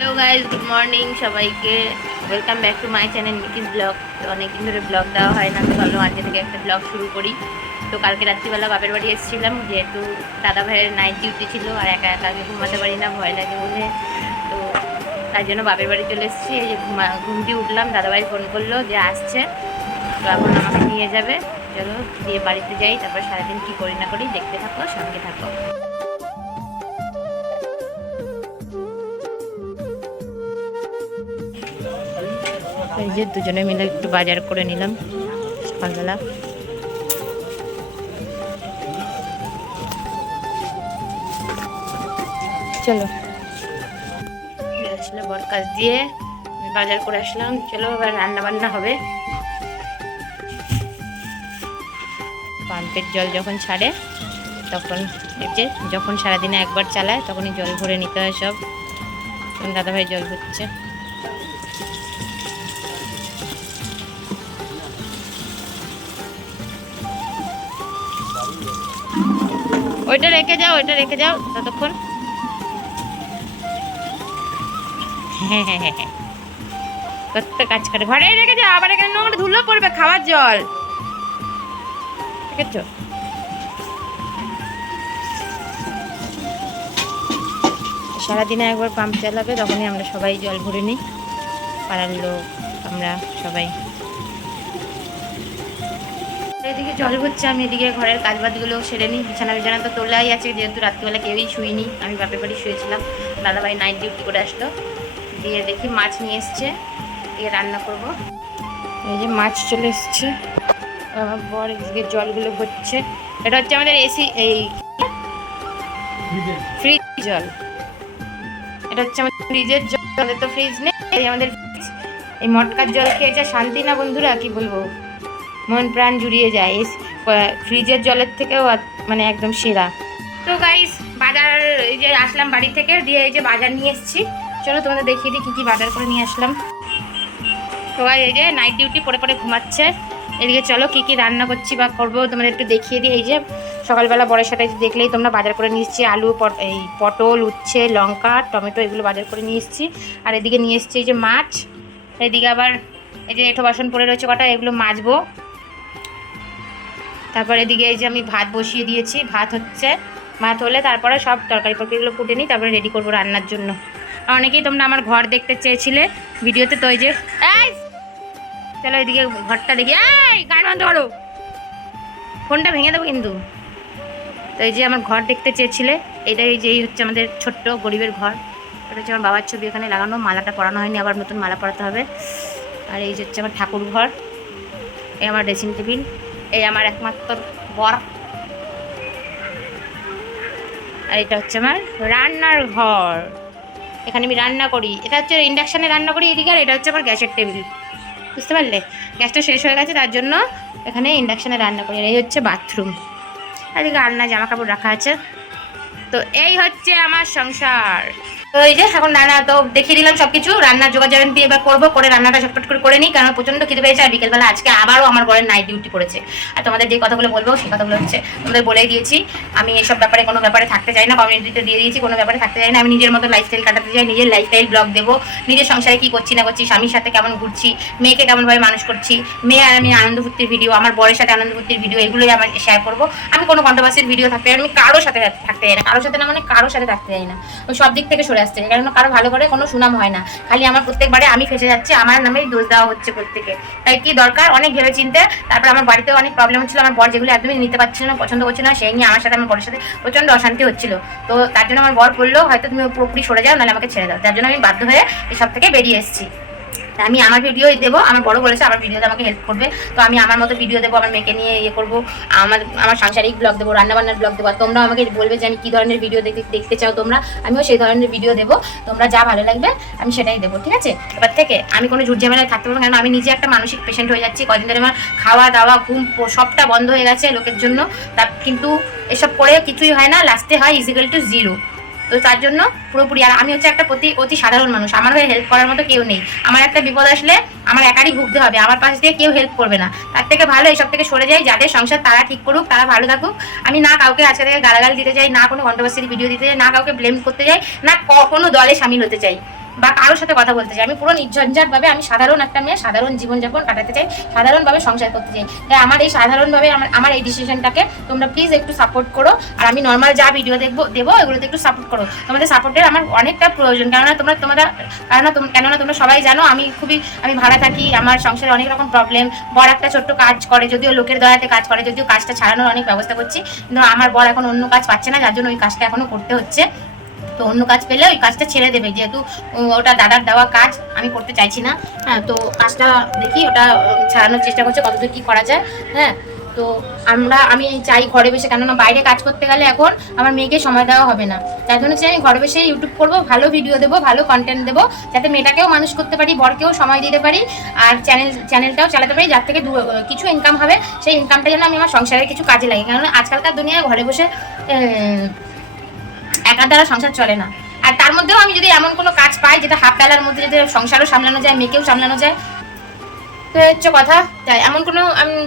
Hello guys good morning সবাইকে। Welcome back to my channel Miki's vlog তো অনেকদিন ধরে ব্লগ দেওয়া হয় না, তো ভাবলাম আজকে থেকে একটা ব্লগ শুরু করি। তো কালকে রাত্রিবেলা বাপের বাড়ি এসেছিলাম, যেহেতু দাদা ভাইয়ের নাইট ডিউটি ছিল, আর একা একা আমি ঘুমাতে পারি না, ভয় লাগে বলে। তো তার জন্য বাপের বাড়ি চলে এসেছি, এই যে ঘুমা, ঘুম দিয়ে উঠলাম দাদাভাই ফোন করল যে আসছে। তো এখন আমাকে নিয়ে যাবে। চলো দিয়ে বাড়িতে যাই, তারপর সারাদিন কী করি না করি দেখতে থাকো, সঙ্গে থাকো। এই যে দুজনে মিলে একটু বাজার করে নিলাম সকালবেলা। চলো। আসলে বর কাজ দিয়ে বাজার করে আসলাম। চলো, এবার রান্না বান্না হবে। পাম্পের জল যখন ছাড়ে, তখন যে যখন সারাদিনে একবার চালায়, তখনই জল ভরে নিতে হয় সব। দাদাভাই জল ভরছে। ওইটা রেখে যাও, ওইটা রেখে যাও ততক্ষণ। কত কাজ করে। ঘরেই রেখে যাও, আবার এখানে নোংরা ধুলো পড়বে, খাওয়ার জল। ঠিক সারাদিনে একবার পাম্প চালাবে, তখনই আমরা সবাই জল ভরে নিই। পাড়ার লোক, আমরা সবাই। জল হচ্ছে, আমি এদিকে ঘরের কাজবাজগুলো সেরে নিই, বিছানা বিছানা তো তোলাই আছে, যেহেতু রাত্রিবেলা কেউই শুইনি, আমি বাপের বাড়ি শুয়েছিলাম, দাদাভাই নাইট ডিউটি করে আসলো, দিয়ে দেখি মাছ নিয়ে এসছে, দিয়ে রান্না করব। এই যে মাছ চলে এসছে আমার বর এদিকে জলগুলো ভরছে, এটা হচ্ছে আমাদের এসি এই ফ্রিজ জল। এটা হচ্ছে আমাদের ফ্রিজের জল তো ফ্রিজ নেই আমাদের fridge। এই মটকার জল খেয়েছে, শান্তি না বন্ধুরা, কি বলব? মন প্রাণ জুড়িয়ে যায়। এই ফ্রিজের জলের থেকেও মানে একদম সেরা। তো গাইস বাজার এই যে আসলাম বাড়ি থেকে দিয়ে এই যে বাজার নিয়ে এসেছি। চলো তোমাদের দেখিয়ে দিই কী কী বাজার করে নিয়ে আসলাম। তো guys, এই যে নাইট ডিউটি পরে পরে ঘুমাচ্ছে। এদিকে চলো কী কী রান্না করছি বা করব তোমাদের একটু দেখিয়ে দিই। এই যে সকালবেলা বড়ের সাথে দেখলেই তোমরা বাজার করে নিয়ে এসেছি। আলু এই পটল উচ্ছে লঙ্কা টমেটো এগুলো বাজার করে নিয়ে এসেছি। আর এদিকে নিয়ে এসেছি এই যে মাছ। এদিকে আবার এই যে এঠো বাসন পড়ে রয়েছে কটা এগুলো মাজবো। তারপর এদিকে এই যে আমি ভাত বসিয়ে দিয়েছি, ভাত হচ্ছে, ভাত হলে তারপরে সব তরকারি ফরকারিগুলো কুটে নিই, তারপরে রেডি করব রান্নার জন্য। আর অনেকেই তোমরা আমার ঘর দেখতে চেয়েছিলে ভিডিওতে, তো ওই যে, এই! চলো এদিকে ঘরটা দেখি, এই! গান বন্ধ ফোনটা ভেঙে দেবো কিন্তু। তো এই যে আমার ঘর দেখতে চেয়েছিলে এটা এই যে, এই হচ্ছে আমাদের ছোট্ট গরিবের ঘর। এটা হচ্ছে আমার বাবার ছবি, এখানে লাগানো, মালাটা পরানো হয়নি, আবার নতুন মালা পরাতে হবে। আর এই যে হচ্ছে আমার ঠাকুর ঘর, এই আমার ড্রেসিং টেবিল এই আমার একমাত্র বর। আর এটা হচ্ছে আমার রান্নার ঘর। এখানে আমি রান্না করি। এটা হচ্ছে ইন্ডাকশানে রান্না করি এদিকে, আর এটা হচ্ছে আমার গ্যাসের টেবিল। বুঝতে পারলে? গ্যাসটা শেষ হয়ে গেছে, তার জন্য এখানে ইন্ডাকশানে রান্না করি। আর এই হচ্ছে বাথরুম। আর এদিকে আলনা জামা কাপড় রাখা আছে। তো এই হচ্ছে আমার সংসার। তো এই যে, এখন রান্না তো দেখিয়ে দিলাম সব কিছু রান্নার যোগাযোগ দিয়ে এবার করব, করে রান্নাটা ঝটপট করে করে নিই কারণ প্রচণ্ড খিদে পেয়েছে, আর বিকেলবেলা আজকে আবারও আমার ঘরের নাইট ডিউটি পড়েছে। আর তোমাদের যে কথাগুলো বলব, সেই কথাগুলো হচ্ছে, তোমাদের বলেই দিয়েছি, আমি এসব ব্যাপারে কোনো ব্যাপারে থাকতে চাই না কমিউনিটিতে দিয়ে দিয়েছি, কোনো ব্যাপারে থাকতে চাই না, আমি নিজের মতো লাইফস্টাইল কাটাতে চাই, নিজের লাইফস্টাইল ব্লগ দেবো, নিজের সংসারে কি করছি না করছি, স্বামীর সাথে কেমন ঘুরছি, মেয়েকে কেমনভাবে মানুষ করছি, মেয়ে আর আমি আনন্দ ফুর্তির ভিডিও আমার বরের সাথে আনন্দ ফুর্তির ভিডিও এগুলোই আমার শেয়ার করব। আমি কোনো কন্ট্রোভার্সির ভিডিও থাকতে চাই আমি কারোর সাথে থাকতে চাই না, কারোর সাথে না মানে কারোর সাথে থাকতে চাই না। সব দিক থেকে সরে আসতে আসছে। কারণ কারও ভালো করে কোনো সুনাম হয় না। খালি আমার প্রত্যেকবারে আমি ফেসে যাচ্ছি, আমার নামেই দোষ দেওয়া হচ্ছে প্রত্যেকে। তাই কি দরকার? অনেক ভেবে চিনতে তারপর আমার বাড়িতেও অনেক প্রবলেম হচ্ছিল। আমার বর যেগুলো একদমই নিতে পারছিল না, পছন্দ করছিল না, সেই নিয়ে আমার সাথে, আমার বরের সাথে প্রচণ্ড অশান্তি হচ্ছিল। তো তার জন্য আমার বর বলল, হয়তো তুমি পুরোপুরি সরে যাও, নাহলে আমাকে ছেড়ে দাও। তার জন্য আমি বাধ্য হয়ে এসব থেকে বেরিয়ে এসেছি। আমি আমার ভিডিওই দেবো। আমার বড় বলেছে, আমার ভিডিওতে আমাকে হেল্প করবে। তো আমি আমার মতো ভিডিও দেবো, আমার মেয়েকে নিয়ে ইয়ে করব। আমার আমার সাংসারিক ব্লগ দেবো, রান্নাবান্নার ব্লগ দেবো। তোমরাও আমাকে বলবে যে আমি কী ধরনের ভিডিও দেখতে দেখতে চাও তোমরা? আমিও সেই ধরনের ভিডিও দেবো। তোমরা যা ভালো লাগবে, আমি সেটাই দেবো, ঠিক আছে? এবার থেকে আমি কোনো ঝুট ঝামেলায় থাকতে পারব কারণ আমি নিজে একটা মানসিক পেশেন্ট হয়ে যাচ্ছি। কদিন ধরে আমার খাওয়া, দাওয়া, ঘুম সবটা বন্ধ হয়ে গেছে লোকের জন্য। তা কিন্তু এসব করে কিছুই হয় না। লাস্টে হয় ইজিক্যাল টু জিরো তো তার জন্য পুরোপুরি, আর আমি হচ্ছে একটা প্রতি অতি সাধারণ মানুষ। আমার হয়ে হেল্প করার মতো কেউ নেই। আমার একটা বিপদ আসলে আমার একারই ভুগতে হবে। আমার পাশ দিয়ে কেউ হেল্প করবে না। তার থেকে ভালো এইসব থেকে সরে যাই যাদের সংসার তারা ঠিক করুক, তারা ভালো থাকুক। আমি না কাউকে আজকে থেকে গালাগাল দিতে চাই, না কোনো কন্ট্রোভার্সির ভিডিও দিতে চাই, না কাউকে ব্লেম করতে চাই, না কোনো দলে সামিল হতে চাই। বা কারোর সাথে কথা বলতে চাই। আমি পুরো নির্ঝঞ্ঝাটভাবে আমি সাধারণ একটা মেয়ে, সাধারণ জীবনযাপন কাটাতে চাই, সাধারণভাবে সংসার করতে চাই। তাই আমার এই সাধারণভাবে আমার আমার এই ডিসিশনটাকে তোমরা প্লিজ একটু সাপোর্ট করো। আর আমি নর্মাল যা ভিডিও দেখব, দেবো এগুলোতে একটু সাপোর্ট করো। তোমাদের সাপোর্টের আমার অনেকটা প্রয়োজন। কেননা তোমরা তোমরা কেননা কেননা তোমরা সবাই জানো, আমি খুবই, আমি ভাড়া থাকি, আমার সংসারে অনেক রকম প্রবলেম বর একটা ছোট্ট কাজ করে, যদিও লোকের দয়াতে কাজ করে, যদিও কাজটা ছাড়ানোর অনেক ব্যবস্থা করছি। কিন্তু আমার বর এখন অন্য কাজ পাচ্ছে না, যার জন্য ওই কাজটা এখনও করতে হচ্ছে। তো অন্য কাজ পেলে ওই কাজটা ছেড়ে দেবে। যেহেতু ওটা দাদার দেওয়া কাজ, আমি করতে চাইছি না। হ্যাঁ তো কাজটা দেখি, ওটা ছাড়ানোর চেষ্টা করছে, কতদূর কী করা যায়। হ্যাঁ তো আমরা, আমি চাই ঘরে বসে, কেননা বাইরে কাজ করতে গেলে এখন আমার মেয়েকে সময় দেওয়া হবে না। তাই জন্য চাই আমি ঘরে বসে ইউটিউব করব, ভালো ভিডিও দেবো, ভালো কন্টেন্ট দেবো, যাতে মেয়েটাকেও মানুষ করতে পারি, বরকেও সময় দিতে পারি, আর চ্যানেল চ্যানেলটাও চালাতে পারি, যার থেকে কিছু ইনকাম হবে। সেই ইনকামটা যেন আমি আমার সংসারের কিছু কাজে লাগে কেননা আজকালকার দুনিয়ায় ঘরে বসে একার দ্বারা সংসার চলে না। আর তার মধ্যেও আমি যদি এমন কোনো কাজ পাই যেটা হাফ বেলার মধ্যে যদি সংসারও সামলানো যায়, মেয়েকেও সামলানো যায়? তো হচ্ছে কথা। তাই এমন কোনো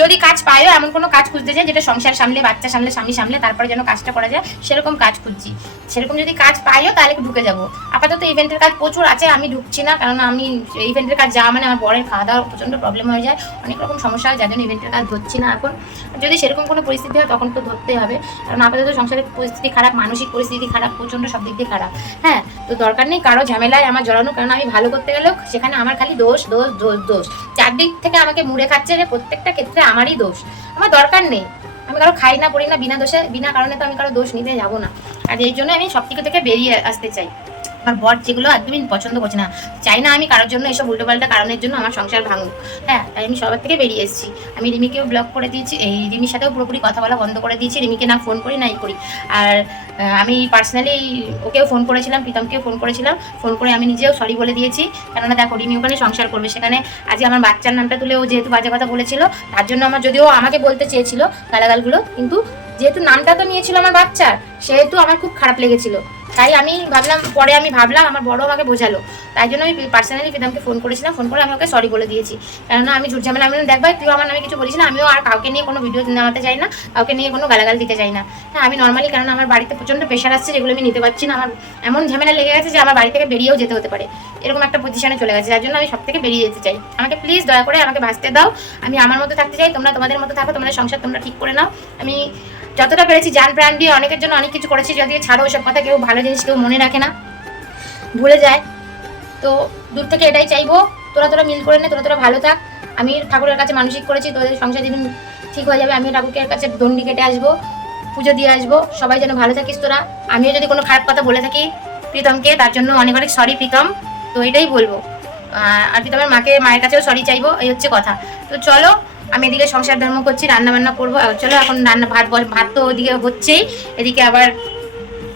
যদি কাজ পাইও এমন কোনো কাজ খুঁজতে চাই যেটা সংসার সামলে, বাচ্চা সামলে, স্বামী সামলে, তারপরে যেন কাজটা করা যায়, সেরকম কাজ খুঁজছি। সেরকম যদি কাজ পাইও তাহলে ঢুকে যাব। আপাতত ইভেন্টের কাজ প্রচুর আছে, আমি ঢুকছি না, কারণ আমি ইভেন্টের কাজ যাওয়া মানে আমার বরের খাওয়া দাওয়ার প্রচণ্ড প্রবলেম হয়ে যায়, অনেক রকম সমস্যা হয়, যার জন্য ইভেন্টের কাজ ধরছি না এখন। যদি সেরকম কোনো পরিস্থিতি হয়, তখন তো ধরতে হবে, কারণ আপাতত সংসারের পরিস্থিতি খারাপ, মানসিক পরিস্থিতি খারাপ, প্রচণ্ড সব দিক দিয়ে খারাপ। হ্যাঁ তো দরকার নেই কারও ঝামেলায় আমার জড়ানো, কারণ আমি ভালো করতে গেলেও সেখানে আমার খালি দোষ দোষ দোষ দোষ। চারদিক থেকে আমাকে মুড়ে খাচ্ছে যে প্রত্যেকটা ক্ষেত্রে আমারই দোষ। আমার দরকার নেই। আমি কারও খাই না পড়ি না, বিনা দোষে, বিনা কারণে তো আমি কারও দোষ নিতে যাব না। আর এই জন্য আমি সব থেকে বেরিয়ে আসতে চাই। আমার বর যেগুলো একদমই পছন্দ করছে না। চাই না আমি কারোর জন্য এসব উল্টোপাল্টা কারণের জন্য আমার সংসার ভাঙুক। হ্যাঁ তাই আমি সবার থেকে বেরিয়ে এসেছি। আমি রিমিকেও ব্লক করে দিয়েছি, এই রিমির সাথেও পুরোপুরি কথা বলা বন্ধ করে দিয়েছি। রিমিকে না ফোন করি না ই করি। আর আমি পার্সোনালি ওকেও ফোন করেছিলাম, প্রীতমকেও ফোন করেছিলাম। ফোন করে আমি নিজেও সরি বলে দিয়েছি। কেননা দেখো, রিমি ওখানে সংসার করবে। সেখানে আজকে আমার বাচ্চার নামটা তুলে ও যেহেতু বাজে কথা বলেছিল, তার জন্য আমার যদিও আমাকে বলতে চেয়েছিল গালাগালগুলো, কিন্তু যেহেতু নামটা তো নিয়েছিল আমার বাচ্চার, সেহেতু আমার খুব খারাপ লেগেছিল। তাই আমি ভাবলাম, পরে আমি ভাবলাম, আমার বড় আমাকে বোঝালো। তাই জন্য আমি পার্সোনালি প্রীতমকে ফোন করেছিলাম ফোন করে আমি ওকে সরি বলে দিয়েছি। কেননা আমি ঝুট ঝামেলা, আমি দেখ ভাই, তুই আমার নামে কিছু বলিস না, আমিও আর কাউকে নিয়ে কোনো ভিডিও নামাতে চাই না, কাউকে নিয়ে কোনো গালাগাল দিতে চাই না। হ্যাঁ আমি নর্মালি কারণ আমার বাড়িতে প্রচণ্ড প্রেশার আসছে, যেগুলো আমি নিতে পারছি না। আমার এমন ঝামেলা লেগে গেছে যে আমার বাড়ি থেকে বেরিয়েও যেতে হতে পারে। এরকম একটা পজিশনে চলে গেছে, যার জন্য আমি সব থেকে বেরিয়ে যেতে চাই। আমাকে প্লিজ দয়া করে আমাকে ভাসতে দাও। আমি আমার মতো থাকতে চাই, তোমরা তোমাদের মতো থাকো তোমাদের সংসার তোমরা ঠিক করে নাও। আমি যতটা পেরেছি জান প্রাণ দিয়ে অনেকের জন্য অনেক কিছু করেছি যদি ছাড়ো ওইসব কথা, কেউ ভালো জিনিস কেউ মনে রাখে না। ভুলে যায়। তো দূর থেকে এটাই চাইব, তোরা তোরা মিল করে নে, তোরা তোরা ভালো থাক। আমি ঠাকুরের কাছে মানসিক করেছি, তোদের সংসার যেদিন ঠিক হয়ে যাবে, আমি ঠাকুরের কাছে দণ্ডি কেটে আসব, পুজো দিয়ে আসব, সবাই যেন ভালো থাকিস তোরা। আমিও যদি কোনো খারাপ কথা বলে থাকি প্রীতমকে, তার জন্য অনেক অনেক সরি প্রীতম। তো এটাই বলব। আহ, কি প্রীতমের মাকে মায়ের কাছেও সরি চাইব এই হচ্ছে কথা। তো চলো আমি এদিকে সংসার ধর্ম করছি রান্না বান্না করব চলো এখন রান্না ভাত ভাত তো ওদিকে হচ্ছেই। এদিকে আবার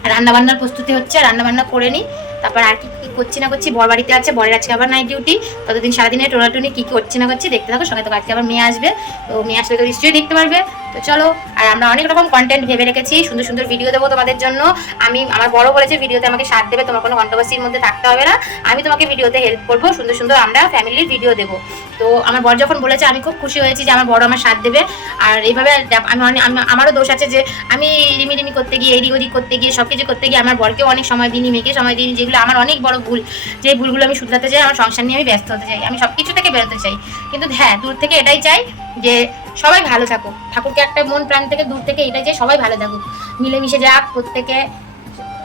রান্না বান্নার প্রস্তুতি হচ্ছে রান্না বান্না করে নিই। তারপর আর কি করছি না করছি, বর বাড়িতে আছে, বরের আজকে আবার নাইট ডিউটি ততদিন সারাদিনে টোনাটুনি কী কি করছি না করছি দেখতে থাকো, সঙ্গে তো আজকে আবার মেয়ে আসবে, তো মেয়ে আসলে তো নিশ্চয়ই দেখতে পারবে। তো চলো, আর আমরা অনেক রকম কন্টেন্ট ভেবে রেখেছি, সুন্দর সুন্দর ভিডিও দেবো তোমাদের জন্য। আমি, আমার বড় বলেছে ভিডিওতে আমাকে সাথ দেবে, তোমার কোনো কন্ট্রোভার্সির মধ্যে থাকতে হবে না। আমি তোমাকে ভিডিওতে হেল্প করব, সুন্দর সুন্দর আমরা ফ্যামিলির ভিডিও দেবো। তো আমার বর যখন বলেছে, আমি খুব খুশি হয়েছি যে আমার বড় আমার সাথ দেবে। আর এইভাবে আমি অনেক- আমারও দোষ আছে যে আমি রিমি রিমি করতে গিয়ে, এদিক ওদিক করতে গিয়ে সব কিছু করতে গিয়ে আমার বরকেও অনেক সময় দিইনি, মেয়েকে সময় দিইনি, যেগুলো আমার অনেক বড় ভুল। যে ভুলগুলো আমি শুধরাতে চাই, আমার সংসার নিয়ে আমি ব্যস্ত হতে চাই। আমি সব কিছু থেকে বেরোতে চাই। কিন্তু হ্যাঁ দূর থেকে এটাই চাই যে সবাই ভালো থাকুক। ঠাকুরকে একটা মন প্রাণ থেকে দূর থেকে এটাই চাই, সবাই ভালো থাকুক। মিলেমিশে যাক প্রত্যেকে।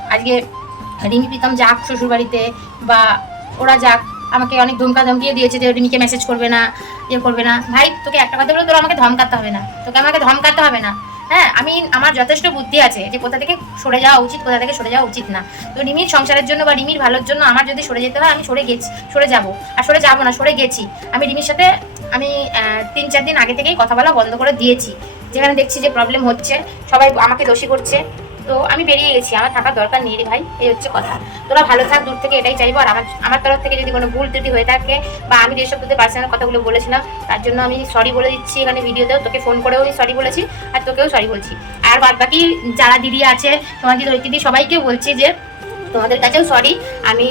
আজকে রিমি প্রীতম যাক শ্বশুরবাড়িতে বা ওরা যাক আমাকে অনেক ধমকা ধমকিয়ে দিয়েছে যে, রিমিকে মেসেজ করবে না ইয়ে করবে না। ভাই, তোকে একটা কথা বলে তোর আমাকে ধমকাতে হবে না। তোকে আমাকে ধমকাতে হবে না। হ্যাঁ আমি, আমার যথেষ্ট বুদ্ধি আছে যে, কোথা থেকে সরে যাওয়া উচিত, কোথা থেকে সরে যাওয়া উচিত না। তো রিমির সংসারের জন্য বা রিমির ভালোর জন্য আমার যদি সরে যেতে হয়, আমি সরে গেছি, সরে যাব। আর সরে যাব না, সরে গেছি। আমি রিমির সাথে, আমি তিন চার দিন আগে থেকেই কথা বলা বন্ধ করে দিয়েছি। যেখানে দেখছি যে প্রবলেম হচ্ছে, সবাই আমাকে দোষী করছে। তো আমি বেরিয়ে গেছি, আমার থাকার দরকার নেই রে ভাই, এই হচ্ছে কথা। তোরা ভালো থাক, দূর থেকে এটাই চাইব, আর আমার আমার তরফ থেকে যদি কোনো ভুল ত্রুটি হয়ে থাকে বা আমি যেসব তোদের পার্সোনাল কথাগুলো বলেছিলাম, তার জন্য আমি সরি বলে দিচ্ছি এখানে ভিডিওতেও, তোকে ফোন করেও সরি বলেছি, আর তোকেও সরি বলছি। আর বাদ বাকি যারা দিদি আছে তোমার দিদি দিদি সবাইকে বলছি যে তোমাদের কাছেও সরি আমি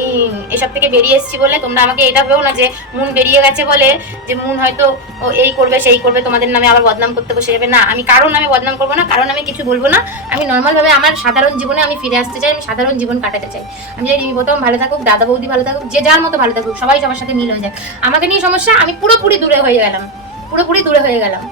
এসব থেকে বেরিয়ে এসেছি বলে তোমরা আমাকে এটা ভেবো না যে মুন বেরিয়ে গেছে বলে, যে মুন হয়তো ও এই করবে, সেই করবে, তোমাদের নামে আবার বদনাম করতে বসে যাবে। না, আমি কারণ নামে বদনাম করব না কারণ আমি কিছু বলব না। আমি নর্মালভাবে আমার সাধারণ জীবনে আমি ফিরে আসতে চাই, আমি সাধারণ জীবন কাটাতে চাই। আমি রিমি প্রথম ভালো থাকুক, দাদা বৌদি ভালো থাকুক, যে যার মতো ভালো থাকুক, সবাই সবার সাথে মিল হয়ে যায় আমাকে নিয়ে সমস্যা, আমি পুরোপুরি দূরে হয়ে গেলাম। পুরোপুরি দূরে হয়ে গেলাম।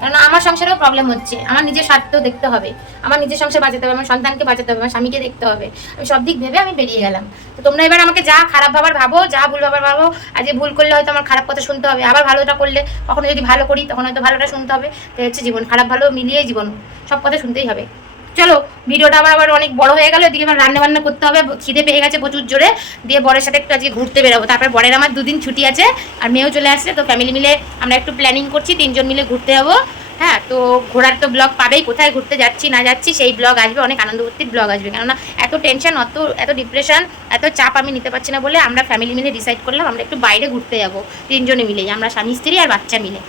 কারণ আমার সংসারেও প্রবলেম হচ্ছে। আমার নিজের স্বার্থও দেখতে হবে। আমার নিজের সংসার বাঁচাতে হবে, আমার সন্তানকে বাঁচাতে হবে, আমার স্বামীকে দেখতে হবে। আমি সব দিক ভেবে আমি বেরিয়ে গেলাম। তো তোমরা এবার আমাকে যা খারাপ ভাবার ভাবো, যা ভুল ভাবার ভাবো আজকে ভুল করলে হয়তো আমার খারাপ কথা শুনতে হবে, আবার ভালোটা করলে কখনো যদি ভালো করি, তখন হয়তো ভালোটা শুনতে হবে। তো হচ্ছে জীবন, খারাপ ভালো মিলিয়ে জীবন, সব কথা শুনতেই হবে। চলো, ভিডিওটা আমার আবার অনেক বড় হয়ে গেল, এদিকে আমার রান্না বান্না করতে হবে, খিদে পেয়ে গেছে প্রচুর জোরে, দিয়ে বরের সাথে একটু আজকে ঘুরতে বেরোবো। তারপর বরের আমার দুদিন ছুটি আছে, আর মেয়েও চলে আসছে, তো ফ্যামিলি মিলে আমরা একটু প্ল্যানিং করছি, তিনজন মিলে ঘুরতে যাব। হ্যাঁ তো ঘোরার তো ব্লগ পাবেই, কোথায় ঘুরতে যাচ্ছি, না যাচ্ছি, সেই ব্লগ আসবে, অনেক আনন্দবর্তীর ব্লগ আসবে। কেননা এত টেনশন অত, এত ডিপ্রেশন এত চাপ আমি নিতে পারছি না বলে আমরা ফ্যামিলি মিলে ডিসাইড করলাম, আমরা একটু বাইরে ঘুরতে যাব, তিনজনে মিলেই, আমরা স্বামী স্ত্রী আর বাচ্চা মিলে।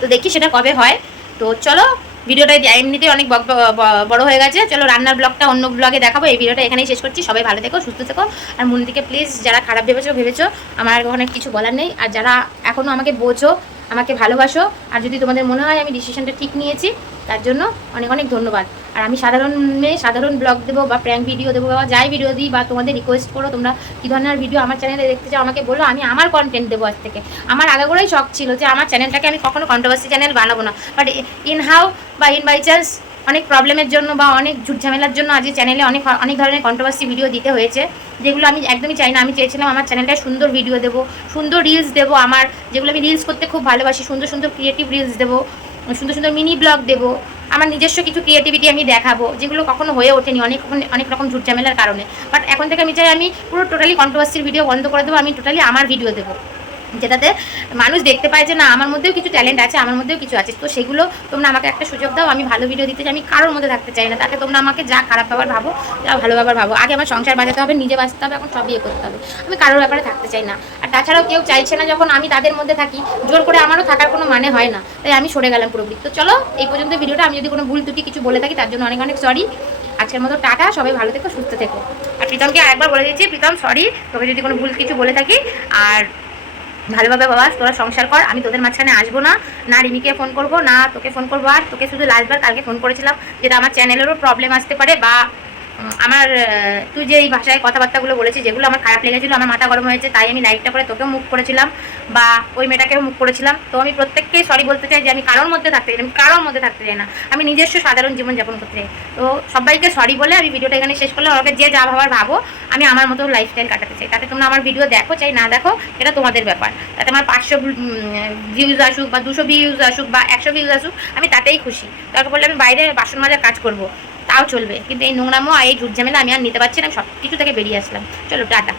তো দেখি সেটা কবে হয়। তো চলো ভিডিওটা এমনিতেই অনেক বড় হয়ে গেছে। চলো রান্নার ব্লগটা অন্য ব্লগে দেখাবো। এই ভিডিওটা এখানেই শেষ করছি। সবাই ভালো থেকো, সুস্থ থেকো। আর মন থেকে প্লিজ যারা খারাপ ভেবেছো ভেবেছো, আমার অনেক কিছু বলার নেই। আর যারা এখনও আমাকে বোঝো, আমাকে ভালোবাসো, আর যদি তোমাদের মনে হয় আমি ডিসিশনটা ঠিক নিয়েছি, তার জন্য অনেক অনেক ধন্যবাদ। আর আমি সাধারণ মেয়ে সাধারণ ব্লগ দেবো বা প্র্যাঙ্ক ভিডিও দেবো বা যাই ভিডিও দিই বা তোমাদের রিকোয়েস্ট করো, তোমরা কী ধরনের ভিডিও আমার চ্যানেলে দেখতে চাও আমাকে বলো, আমি আমার কন্টেন্ট দেবো আজ থেকে। আমার আগাগোড়াই শখ ছিল যে আমার চ্যানেলটাকে আমি কখনো কন্ট্রোভার্সি চ্যানেল বানাবো না। বাট ইন হাউ বা ইন বাই চান্স অনেক প্রবলেমের জন্য বা অনেক ঝুট ঝামেলার জন্য আজকে চ্যানেলে অনেক অনেক ধরনের কন্ট্রোভার্সি ভিডিও দিতে হয়েছে, যেগুলো আমি একদমই চাই না। আমি চেয়েছিলাম আমার চ্যানেলটায় সুন্দর ভিডিও দেবো, সুন্দর রিলস দেবো আমার, যেগুলো আমি রিলস করতে খুব ভালোবাসি, সুন্দর সুন্দর ক্রিয়েটিভ রিলস দেবো, সুন্দর সুন্দর মিনি ব্লগ দেবো। আমার নিজস্ব কিছু ক্রিয়েটিভিটি আমি দেখাবো, যেগুলো কখনো হয়ে ওঠেনি, অনেক অনেক রকম ঝুট ঝামেলার কারণে। বাট এখন থেকে আমি চাই আমি পুরো টোটালি কন্ট্রোভার্সির ভিডিও বন্ধ করে দেবো, আমি টোটালি আমার ভিডিও দেবো। যেটাতে মানুষ দেখতে পায় যে, না, আমার মধ্যেও কিছু ট্যালেন্ট আছে, আমার মধ্যেও কিছু আছে। তো সেগুলো তোমরা আমাকে একটা সুযোগ দাও, আমি ভালো ভিডিও দিতে চাই, আমি কারোর মধ্যে থাকতে চাই না। তাকে তোমরা আমাকে যা খারাপ ব্যাপার ভাবো, যা ভালো ব্যাপার ভাবো। আগে আমার সংসার বাঁচাতে হবে, নিজে বাঁচতে হবে, এখন সব ইয়ে করতে হবে। আমি কারোর ব্যাপারে থাকতে চাই না। আর তাছাড়াও কেউ চাইছে না যখন আমি তাদের মধ্যে থাকি, জোর করে আমারও থাকার কোনো মানে হয় না। তাই আমি সরে গেলাম পুরোপুরি। তো চলো, এই পর্যন্ত ভিডিওটা। আমি যদি কোনো ভুল ত্রুটি কিছু বলে থাকি, তার জন্য অনেক অনেক সরি আজকের মতো টাটা, সবাই ভালো থেকো, সুস্থ থেকো। আর প্রীতমকে আরেকবার বলে দিচ্ছি, প্রীতম সরি তোকে যদি কোনো ভুল কিছু বলে থাকি, আর ভালোভাবে বাবা তোরা সংসার কর, আমি তোদের মাঝখানে আসব না। না রিমিকে ফোন করব, না তোকে ফোন করব, আর তোকে শুধু লাস্টবার কালকে ফোন করেছিলাম, যেটা আমার চ্যানেলেরও প্রবলেম আসতে পারে বা আমার তুই যে এই ভাষায় কথাবার্তাগুলো বলেছিস, যেগুলো আমার খারাপ লেগেছিলো, আমার মাথা গরম হয়েছে, তাই আমি লাইভটা করে তোকেও মুখ করেছিলাম বা ওই মেয়েটাকেও মুখ করেছিলাম। তো আমি প্রত্যেককেই সরি বলতে চাই যে আমি কারোর মধ্যে থাকতে চাই আমি কারোর মধ্যে থাকতে চাই না। আমি নিজস্ব সাধারণ জীবনযাপন করতে চাই। তো সবাইকে সরি বলে আমি ভিডিওটা এখানে শেষ করলাম। আমাকে যে যা ভাবার ভাবো, আমি আমার মতো লাইফস্টাইল কাটাতে চাই। তাতে তোমরা আমার ভিডিও দেখো, চাই না দেখো, এটা তোমাদের ব্যাপার। তাতে আমার পাঁচশো ভিউজ আসুক বা দুশো ভিউজ আসুক বা একশো ভিউজ আসুক, আমি তাতেই খুশি। তারপর বললে আমি বাইরে বাসন মাজার কাজ করব। তাও চলবে। কিন্তু এই নোংরামো আর এই ঝুট ঝামেলা আমি আর নিতে পারছি না, আমি সব কিছু থেকে বেরিয়ে আসলাম। চলো, টাটা।